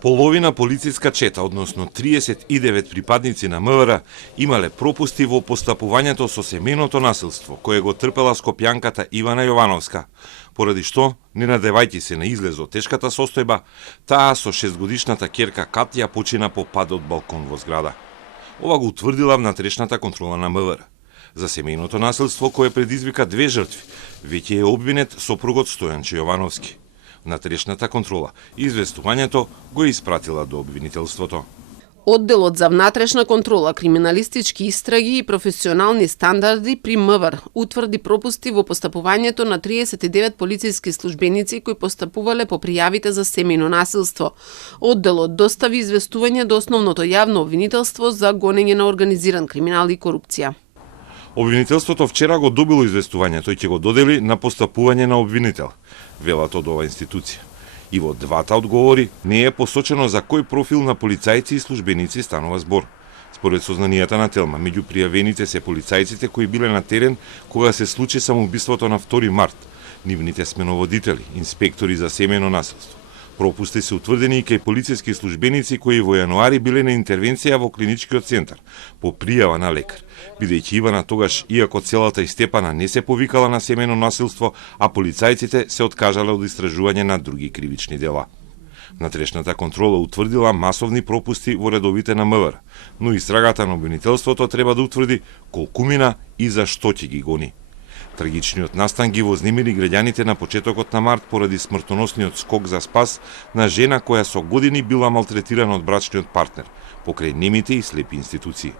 Половина полициска чета, односно 39 припадници на МВР, имале пропусти во постапувањето со семејното насилство, кое го трпела скопјанката Ивана Јовановска, поради што, не надевајќи се на излез од тешката состојба, таа со 6-годишната ќерка Катја почина по пад од балкон во зграда. Ова го утврдила внатрешната контрола на МВР. За семејното насилство, кое предизвика 2 жртви, веќе е обвинет сопругот Стојанче Јовановски. Внатрешната контрола и известувањето го испратила до обвинителството. Одделот за внатрешна контрола, криминалистички истраги и професионални стандарди при МВР утврди пропусти во постапувањето на 39 полициски службеници кои постапувале по пријавите за семејно насилство. Одделот достави известување до основното јавно обвинителство за гонење на организиран криминал и корупција. Обвинителството вчера го добило известувањето и ќе го додели на постапување на обвинител, велат од ова институција. И во двата одговори не е посочено за кој профил на полицајци и службеници станува збор. Според сознанијата на Телма, меѓу пријавените се полицајците кои биле на терен кога се случи самоубиството на 2 март, нивните сменоводители, инспектори за семејно насилство. Пропусти се утврдени и кај полициски службеници кои во јануари биле на интервенција во клиничкиот центар, по пријава на лекар, бидејќи Ивана тогаш, иако целата Степана не се повикала на семејно насилство, а полицајците се откажале од истражување на други кривични дела. Внатрешната контрола утврдила масовни пропусти во редовите на МВР, но истрагата на обвинителството треба да утврди колку мина и за што ќе ги гони. Трагичниот настан ги вознемири граѓаните на почетокот на март поради смртоносниот скок за спас на жена која со години била малтретирана од брачниот партнер, покрај немите и слепи институции.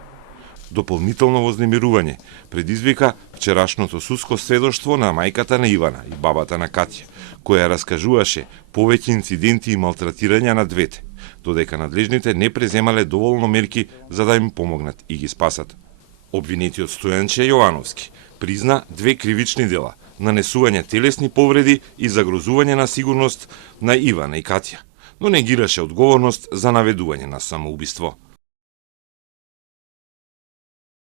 Дополнително вознемирување предизвика вчерашното судско сведоштво на мајката на Ивана и бабата на Катја, која раскажуваше повеќе инциденти и малтретирања на двете, додека надлежните не преземале доволно мерки за да им помогнат и ги спасат. Обвинетиот Стојанче Јовановски призна 2 кривични дела, нанесување телесни повреди и загрозување на сигурност на Ивана и Катја, но негираше одговорност за наведување на самоубиство.